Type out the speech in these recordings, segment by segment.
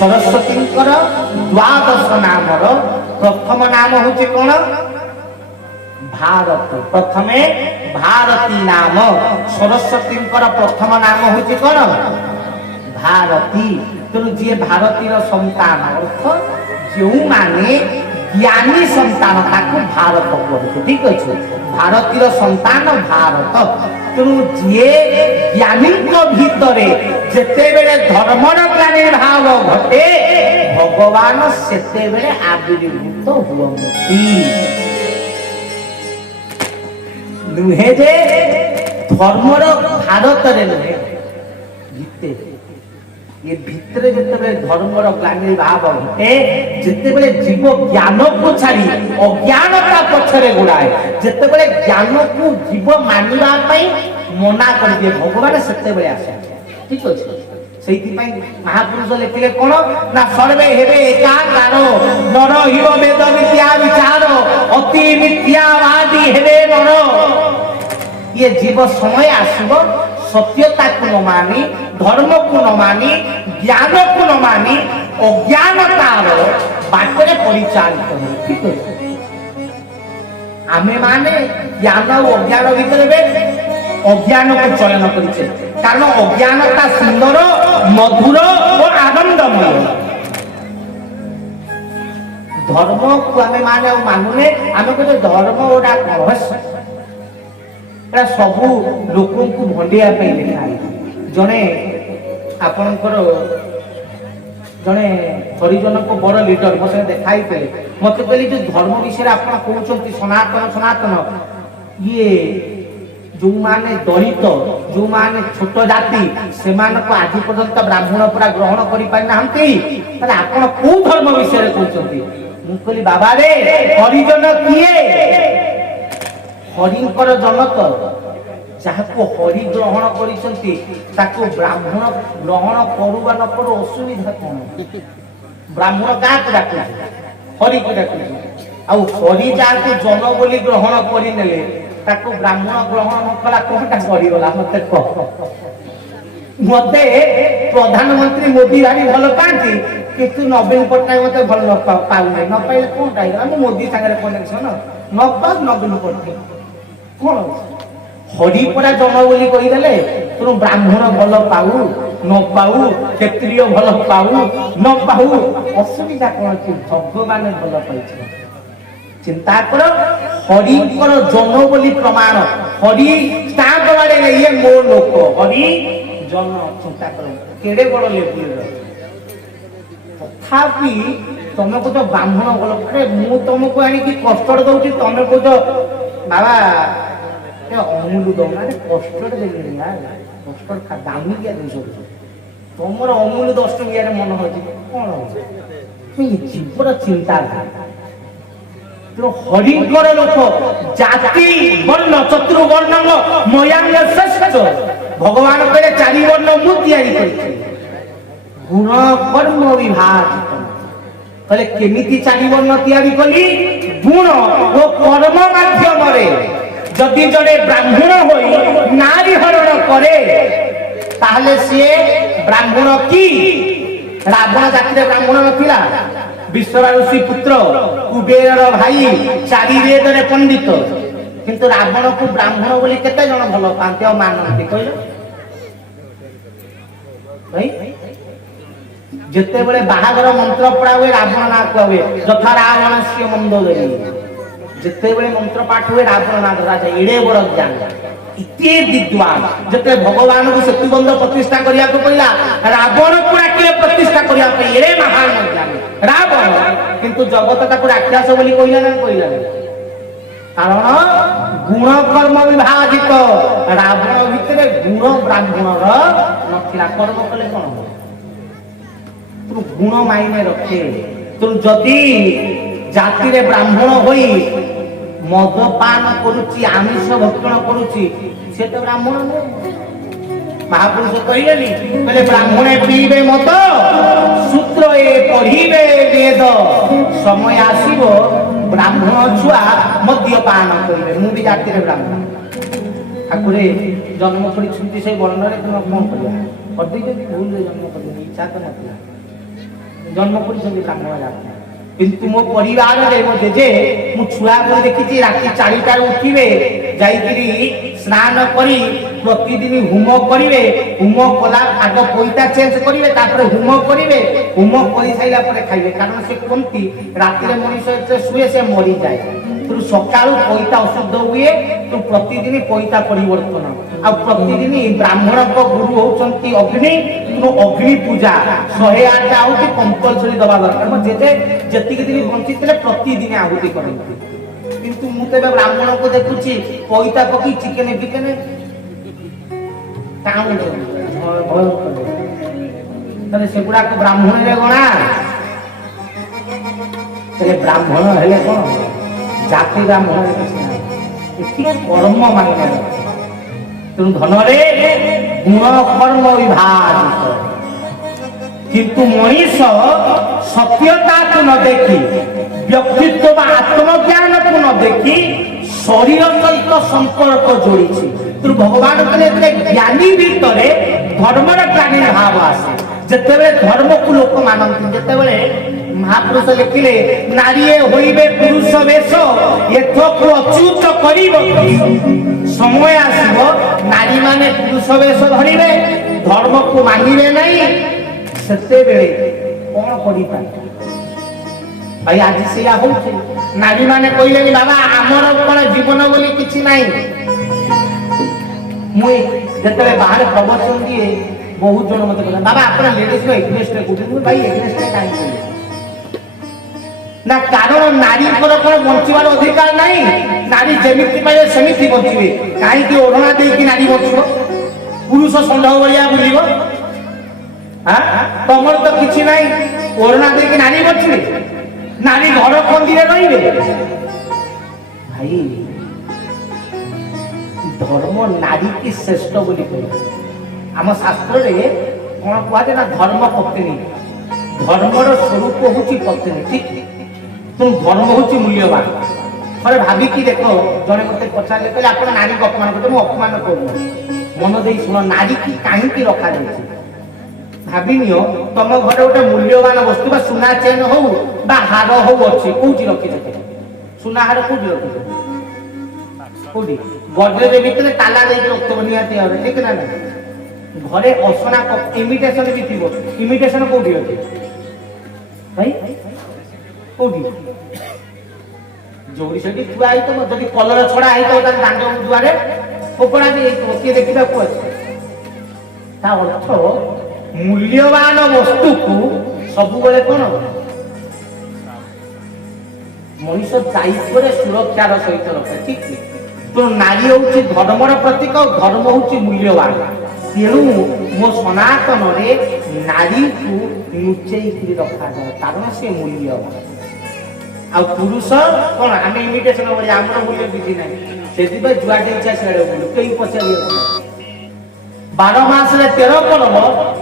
सरस्वतींकर द्वादश नामर प्रथम नाम होची कोन भारत। प्रथमे भारती नाम सरस्वतींकर प्रथम नाम होची कोन भारती। तेणु जी भारतीर संतान अर्थ जो माने ज्ञानी संतान ताकू भारत कहते। ठीक अच्छे भारतीर संतान भारत। तेणु जी ज्ञानी भितर जिते बेले धर्मर प्रादुर्भाव घटे भगवान सेते बेले आविर्भूत हुअन्ति। नुहे जे धर्मर भारत रे नुहे ये भितर जिते धर्मर प्रादुर्भाव घटे जिते जीव ज्ञान को छाड़ी अज्ञानता पछरे गुड़ाए जिते ज्ञान को जीव मानिबा पई मना कर दिए भगवान सेते आसे। ठीक अच्छे से महापुरुष लिखिले कौन ना सर्वे हेबे एकाकार नर हिव वेद विद्या विचार अति मिथ्यावादी हेबे नर। ये जीव समय आसब सत्यता को न मानी धर्म को न मानी ज्ञान को न मानी अज्ञानतार बाटरे परिचालित हो। ठीक है आमे माने ज्ञान और अज्ञान भीतर अज्ञान को चयन करिछे कारण अज्ञानता सुंदर मधुर और आनंदमय। धर्म को आमे माने मानुने आमे को धर्म ओडा रहस्य सबू लोक को भंडिया लिखा जड़े आपणकर जड़े हरिजन को बड़ लीडर मो से देखाई थे मत कहली जो धर्म विषय आप कहते सनातन सनातन ये जो माने दलित जो माने छोट जाति से आज पर्यंत ब्राह्मण पूरा ग्रहण कर पारि आपण को धर्म विषय कहते मुझे बाबा रे हरिजन किए हरिंकर जनक जहाको हरि ग्रहण करिसंती ताको ब्राह्मण ग्रहण करूबा न करू असुविधा कोन ब्राह्मण का डाकु हरि को डाकु आ हरि जाको जन बोली ग्रहण करि नेले ताको ब्राह्मण ग्रहण न कला कोनटा करि गला मते कह मते प्रधानमंत्री मोदी भारी भल पांती किंतु नवीन पटनायक मते भल न पाउ नै न पाइले कोनटा हम मोदी संगे कनेक्शन न पा नवीन पटनायक कौन हरि परा जन बोली कहीदेले तुम ब्राह्मण भल पाऊ न पाऊ क्षत्रिय भल पाऊ न पाऊ असुविधा कौन भगवान भल पाई चिंता कर हरि जन बोली प्रमाण हरि ये मो लोक हरि जन चिंता कर केड़े बड़ लेवल तथापि तुम कह ब्राह्मण भल अरे मु तुमको आनी कष्ट दौची तुम कह बाबा अमूल दौना कष्ट देनी यार कष्ट खा दामी क्या दिन तुम अमूल 10 टकिया मन हो कौन हो जीवर चिंता हरिंकर लोक जाति वर्ण चतुर्वर्ण मयांग श्रेष्ठ भगवान कहले 4 वर्ण मु तैयारी कर गुण कर्म विभाजित कहले केमिति 4 वर्ण तैयारी कली गुण और कर्म माध्यम जदि जड़े ब्राह्मण होई नारी हरण करे ताहले से ब्राह्मण की रावण जाति ब्राह्मण नथिला विश्वरा ऋषि पुत्र कुबेर भाई 4 वेद रे पंडित किंतु रावण को ब्राह्मण बोली केते जण भल पांते और मानନ୍ତି कहले भाई जेते बेले बाहागर मंत्र पढ़ा हुए रावण ना कहवे यथा रावण से मंदोदरी जिते बड़े मंत्र पाठ हुए रावण ना धरा जाए एड़े बड़ ज्ञान इते विद्वान जते भगवान को सेतुबंध प्रतिष्ठा करिया को पहिला रावण को आके प्रतिष्ठा करिया पे एड़े महान ज्ञान रावण किंतु जगत ताको राक्षस बोली कहिला ना कारण गुण कर्म विभाजित रावण भितरे गुण ब्राह्मणर नथिला कर्म कले कोन तू गुण मायने रखे तू जदी जाति रे ब्राह्मण होई मदपान करुची आमिष भक्षण करुची से तो ब्राह्मण महापुरुष कहले कहले ब्राह्मणे पीबे मत सूत्र ए पढ़िबे वेद समय आसीबो ब्राह्मण छुआ मद्यपान करिवे मु भी जाति रे ब्राह्मण ठाकुरे जन्म करी छुटी से वर्ण रे तुम कोन करिया पदी जदी भूल रे जन्म करी इच्छा तो नथिला जन्म कर ब्राह्मण जाति किंतु मो परिवार रे मो जेजे मु छुआ को देखि राति 4टा उठिबे जाईकरी स्नान करी प्रतिदिन होम करिवे होम कला आग पैता चेंज करिवे तापर होम करिवे होम करि साइला परे खाइबे कारण से कोनती राति रे मनुष्य सुए से मरी जाए तो सकाळु पैता अशुद्ध हुए तो प्रतिदिन पैता परिवर्तन आ प्रतिदिन ब्राह्मण को गुरु होचंती अग्नि तो अग्नि पूजा 108 आहुति कंपलसरी दबा दरकार जेते जतिक दिन बंचितले प्रतिदिन आहुति करंती किंतु मु तेबे ब्राह्मण को देखुची पैता पकी चिकन बिकन काम भय तले सेगुडा को ब्राह्मण रे गणा तले ब्राह्मण हेले कोन जाति ब्राह्मण रे किछ नाही ठीक कर्म माने तुम धन रे गुण कर्म विभाजित किंतु मनीष सत्यता को न देखी व्यक्तित्व व आत्मज्ञान को न देखी शरीर सहित संपर्क जोड़ी तो भगवान कहले ज्ञानी भीतर धर्मर प्राणी भाव आसे जेतेबेले धर्म को लोक मानती जेतेबेले महापुरुष लिखिले नारी होइबे पुरुष वेश एथको अच्युत करिबो समय आसीबो नारी माने पुरुष वेश धरिबे धर्म को मानिबे नहीं सेते बेले कोन करि पाए भाई आज सिया होउछि नारी माने कइले बाबा हमर कोन जीवन बोली किछि नाही मुई जेतेबे बाहर प्रवचन दिए बहुत जन मते कहला बाबा आपन लेडीज को एग्नेस्ट कोइ भाई एग्नेस्ट काई ना कारण नारी पर कोन बंचिबार अधिकार नाही नारी जेमिति पाए सेमिति बंचिबे काई कि ओढ़ना दे कि नारी बंचिबो पुरुष संधव बलिया बुलिबो हां तमर तो किछि नाही ओढ़ना दे कि नारी बंचिबे नारी घर कंदी रे रहिबे भाई धर्म नारी की श्रेष्ठ बोली कहले आम शास्त्र रे कोन कहते ना धर्म पत्नी धर्मर स्वरूप होची पत्नी ठीक तुम धर्म होची मूल्यवान थरे भाबी की देखो जने मते पछाले कहले आपण नारी को अपमान करते मु अपमान करू मन देई सुनो नारी की काहे की रखा जाय भाबी नियो तम घरे ओटे मूल्यवान वस्तु बा सुना चेन हो बा हार हो अछि कोठी रखि जते सुना हार कोठी रखि कोठी गडरे भितरे ताला देई रखतो नियाती आवे ठीक ना घरे असना इमिटेशन भी थिबो इमिटेशन कोठी अछि भाई कोठी जोरी सेठी थुआ आई तो जदी कलर छडा आई तो ता दांड दुआरे ओपरा दे के देखिबा को अछि ता अर्थ मूल्यवान वस्तु को सब बेले कोन मनुष्य दायित्व रे सुरक्षार सहित रखे ठीक तो नारी होची धर्मर प्रतीक धर्म होची मूल्यवान तेणु मो सनातन रे नारी को लुचेई कि रखा जाए कारण से मूल्यवान आ पुरुष कोन आमे इमिटेशन बड़ी हमर मूल्य किछि नाही सेति बे जुआडे इच्छा सेडे बोल केई पछाली 12 मास रे 13 पर्व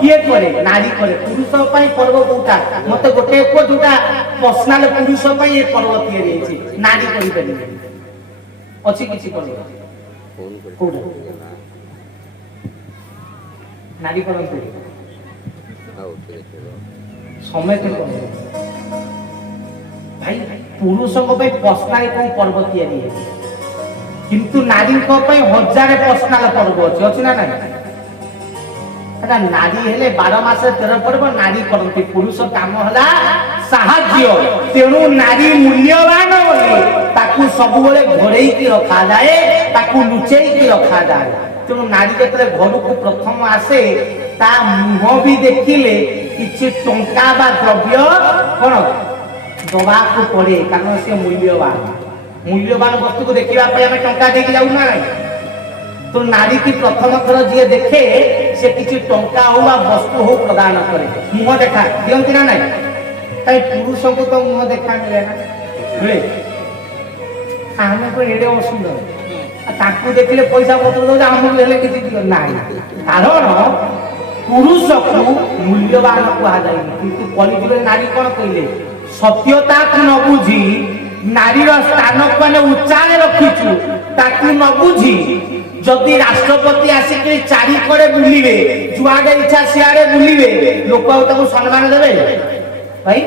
किए करे नारी करे पुरुष पई पर्व कोटा मते गोटे को जोटा पर्सनल पुरुष पई ए पर्व तियारी अछि नारी करि परिबे अछि किछि पर्व कोडा नारी करते समय भाई पुरुष को पर्सनाल को पर्व तैयारी किंतु नारी को हजार पर्सनाल पर्व अच्छी ना ना नारी हेले 12 मास 13 पर्व नारी करती पुरुष काम हला साहाଯ୍य तेणु नारी मूल्यवान ताकू सब बेले घोड़ई की रखा जाए ताकू लुचेई की रखा जाए तेणु नारी जतले घर को प्रथम आसे ता मुह भी देखिले किछि टंका बा द्रव्य कोन दबा को पड़े कारण से मूल्यवान वस्तु को देखिबा पे हमें टंका देके जाऊ ना तो नारी की प्रथम थर जे देखे से किछि टंका होवा वस्तु हो प्रदान करे मुह देखा दियंती ना नहीं ताई पुरुष को तो मुह देखा मिले ना मिले हमें को एडे असुंदर ताकू देखले पैसा पत्र दो हमहु हेले किछि नाही कारण पुरुष को मूल्यवान कहा जाए किंतु कलिजुग नारी कौन कहले सत्यता को न बुझी नारीर स्थान को उच्चारे रखिछु ताकू न बुझी जदि राष्ट्रपति आसिक चारि करे बुलिबे जुआडे इच्छा सियाडे बुलिबे लोक ताको सम्मान देबे भाई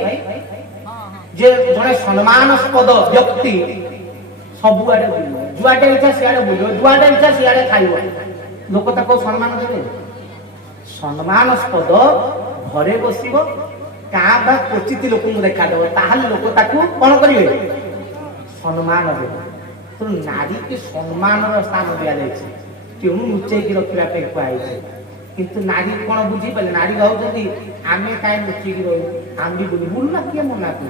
जे जने सम्मानस्पद व्यक्ति सबुआडे बुलियो जुआडे इच्छा सियाडे बुलियो जुआडे इच्छा सियाडे खाइबो लोक ताको सम्मान देबे सम्मानस्पद घरे बसिबो का बा क्वचित लोक देखा देबो ताहले लोक ताको कोन करिवे सम्मान देबे तो नारी के सम्मान स्थान दिया जाए तेणु लुचेक रखापी कहुई किंतु नारी कौन बुझी पारे नारी भाई आम कहीं लुचेक रही आम भी बुल बुलना किए मना कर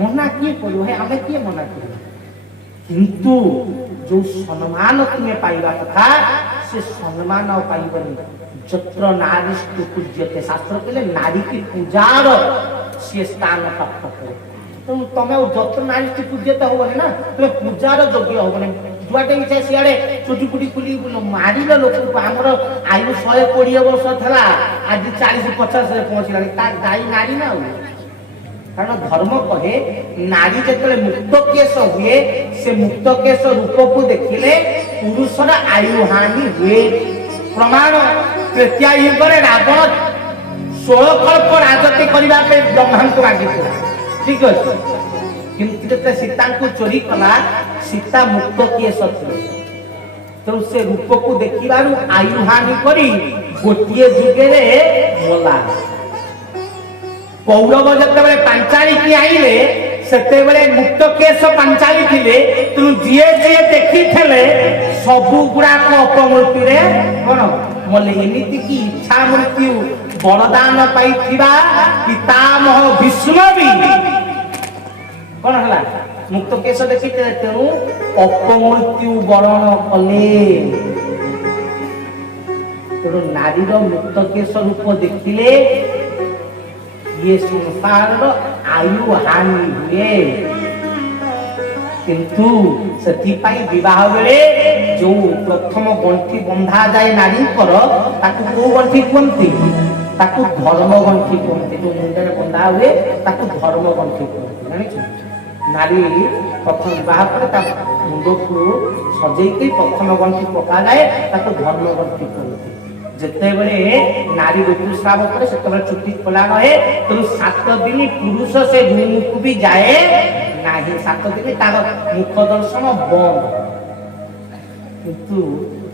मना किए कर आम किए मना कर किंतु जो सम्मान तुम्हें पाइबा कथा से सम्मान पाइबनी जत्र नारी पूज्यते शास्त्र कहले नारी की पूजार सी स्थान प्राप्त करे तुम्हें जत्र नारी की पूज्यता होबनी ना तुम्हें पूजार योग्य होबनी जुआटे इच्छा सियाड़े चुटी पुटी खुली मारिल लोक आमर आयु 120 वर्ष था आज 40-50 पहुंचला दायी नारी ना कारण धर्म कहे नारी जिते मुक्त केश हुए से मुक्त केश रूप को देखिले पुरुषर आयु हानि हुए प्रमाण तृतीया युगरे रावण 16 कल्प राजती करने ब्रह्मा को मागिला ठीक अच्छे किंतु सीता को चोरी कला सीता मुक्त केश थे तो से रूप को देखिबारु आयु हानि करी गोटिए जुगे मला कौरव जतबे पांचाली की आइले सेतेबेले मुक्त केश पांचाली थिले तु जिए जिए देखि थले सबु गुडा को अपमृत्यु रे कोन मले एमिति की इच्छा मृत्यु वरदान पाइथिबा पितामह भीष्म भी कोन हला मुक्त केश देखि तेणु अपमृत्यु वरण कले तेणु नारीर मुक्त केश रूप देखिले ये संसार आयु हानि हुए किंतु सेथिपाई विवाह बेले जो प्रथम गंठी बंधा जाए नारी को गंठी कहते ताकू धर्म गंठी कहते जो मुंडे बंधा हुए ताकू धर्म गंठी कहते जानी नारी प्रथम विवाह पर मुंड को सजे प्रथम गंठी पका जाए धर्म गंठी कहते जितेबले नारी ऋतुस्राव करे से चुट्टी खोला रहे तो 7 दिन पुरुष से मुख भी जाए नहीं 7 दिन तार मुख दर्शन बंद किंतु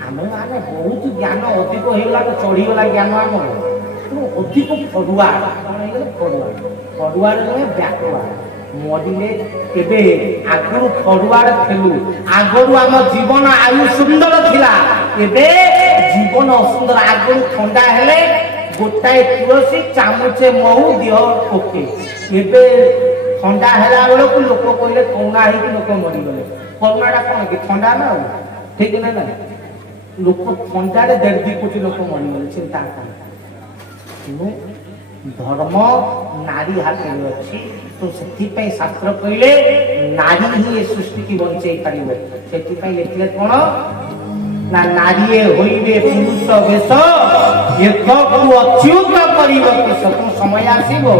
आम माने बहुत ज्ञान अधिक होगा तो चढ़ीगला ज्ञान आम अधिक फरुआ फरुआ ब्याकुआ मरिले केबे आगु फरुआर थेलु आगु आम जीवन आयु सुंदर थिला एबे जीवन असुंदर आगु ठंडा हेले गोटाए तुलसी चामुचे महू दिह ओके एबे ठंडा हेला बेल को लोक कहले कौना ही लोक मरी गले करुणाटा कौन कि ठंडा ना ठीक ना ना लोक ठंडा 1.5 कोटी लोक मरी गले चिंता धर्म नारी हाथ में अच्छी तो से शास्त्र कहले नारी ही ये सृष्टि की बंचे पारिबे से लिखले कोन ना नारी होइबे पुरुष वेश एक अच्युत करिबो सब समय आसीबो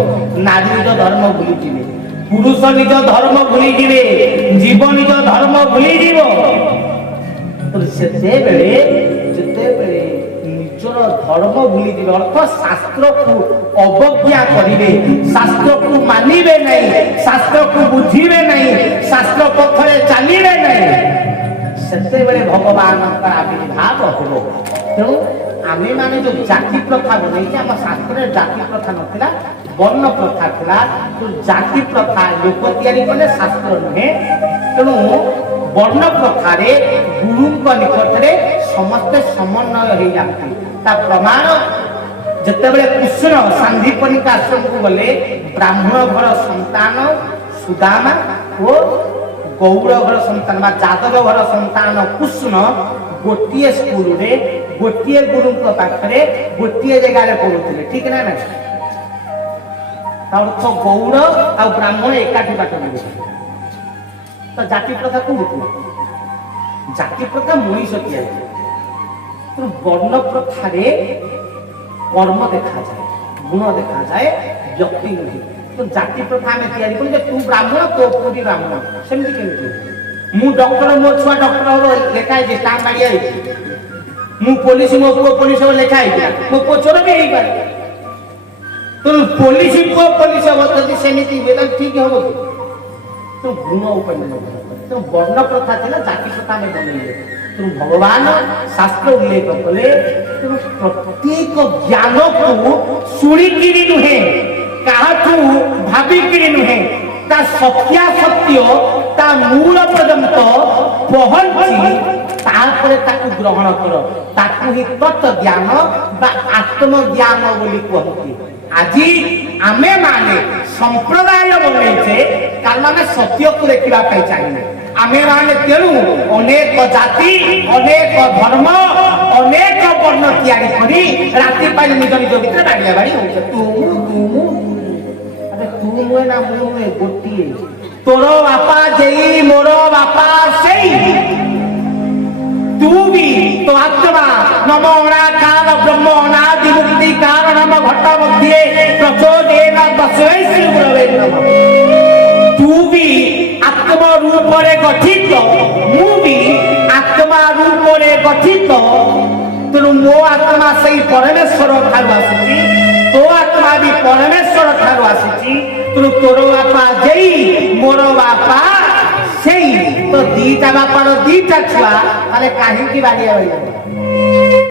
नारी निज धर्म भूली जिवे पुरुष निज धर्म भूली जिवे जीव निज धर्म भूली जीवो तो सेते बेले जते बेले निजर धर्म भूली जीवे अर्थ शास्त्र को अवज्ञा करिवे शास्त्र को मानिबे नहीं शास्त्र को बुझिबे नहीं शास्त्र पथरे चलिबे नहीं सेते बेले भगवान का आविर्भाव होबो तेणु आमे माने जो जाति प्रथा बनै कि हम शास्त्र जाति प्रथा नथिला वर्ण प्रथा थिला तो जाति प्रथा लोक तयारी कले शास्त्र नहे तेणु वर्ण प्रथा रे गुरु को निकट रे समस्त समन्वय हो जाती ता प्रमाण जतबेले कृष्ण सांदीपनिक आश्रम को गले ब्राह्मण घर संतान सुदामा और गौड़ घर संतान जादव घर संतान कृष्ण गोटे स्कूल रे गोटे गुरु पाखे गोटे जगह पढ़ुते ठीक ना ना अर्थ गौड़ आ ब्राह्मण एकाठी पाठ पढ़े तो जाति प्रथा कौन जाति प्रथा मनीष किया तो वर्ण प्रथा कर्म देखा जाए गुण देखा जाए व्यक्ति नहीं तो जाति प्रथा में तैयारी कर तू ब्राह्मण तो पूरी ब्राह्मण सेमती केमती मु डॉक्टर मो छुआ डॉक्टर हो लेखा है स्टाम्प मारिया मु पुलिस मो पुओ पुलिस हो लेखा है मो पुओ चोर भी हेई पारे तो ତେଣୁ ପୋଲିସ ପୁଅ ପୋଲିସ ହବ ଯଦି ସେମିତି ହୁଏ ତାହେଲେ ଠିକ ହବ କି? ତେଣୁ ଗୁଣ ଉପରେ ତେଣୁ ବର୍ଣ୍ଣ ପ୍ରଥା ଥିଲା ଜାତି ପ୍ରଥା ଆମେ ବନେଇଲେ। ତେଣୁ ଭଗବାନ ଶାସ୍ତ୍ର ଉଲ୍ଲେଖ କଲେ ତେଣୁ ପ୍ରତ୍ୟେକ ଜ୍ଞାନକୁ ଶୁଣିକିରି ନୁହେଁ, କାହାଠୁ ଭାବିକିରି ନୁହେଁ, ତା ସତ୍ୟାସତ୍ୟ ତା ମୂଳ ପର୍ଯ୍ୟନ୍ତ ପହଞ୍ଚି ତାପରେ ତାକୁ ଗ୍ରହଣ କର। ତାକୁ ହିଁ ତତ୍ତ୍ୱ ଜ୍ଞାନ ବା ଆତ୍ମଜ୍ଞାନ ବୋଲି କୁହନ୍ତି। ଆଜି ଆମେ ମାନେ ସମ୍ପ୍ରଦାୟ ବନେଇଛେ କାରଣ ଆମେ ସତ୍ୟକୁ ଦେଖିବା ପାଇଁ ଚାହିଁଲେ। ଆମେ ମାନେ ତେଣୁ ଅନେକ ଜାତି, ଅନେକ ଧର୍ମ, ଅନେକ ବର୍ଣ୍ଣ ତିଆରି କରି ରାତି ପାଇଁ ନିଜ ନିଜ ଭିତରେ ବାଡ଼ିଆ ବାଡ଼ି ହଉଛେ। ତୁ ନୁହେଁ ନା ମୁଁ ନୁହେଁ, ଗୋଟିଏ। ତୋର ବାପା ଯେଇ ମୋର ବାପା ସେଇ। तू भी तो आत्मा नमो अनाकार ब्रह्म अनादि मुक्ति कारणम घट मध्ये प्रचोदेन बसवे श्री गुरवे नमः। तू भी आत्मा रूप रे गठित, मु भी आत्मा रूप रे गठित। तेणु मो आत्मा सही परमेश्वर ठारू आसी, तो आत्मा भी परमेश्वर ठारू आसी। तेणु तोर बापा जेई मोर बापा सेई। तो दीटा बापार दीटा छुआ ताले काहींकी बाड़िया बाड़िया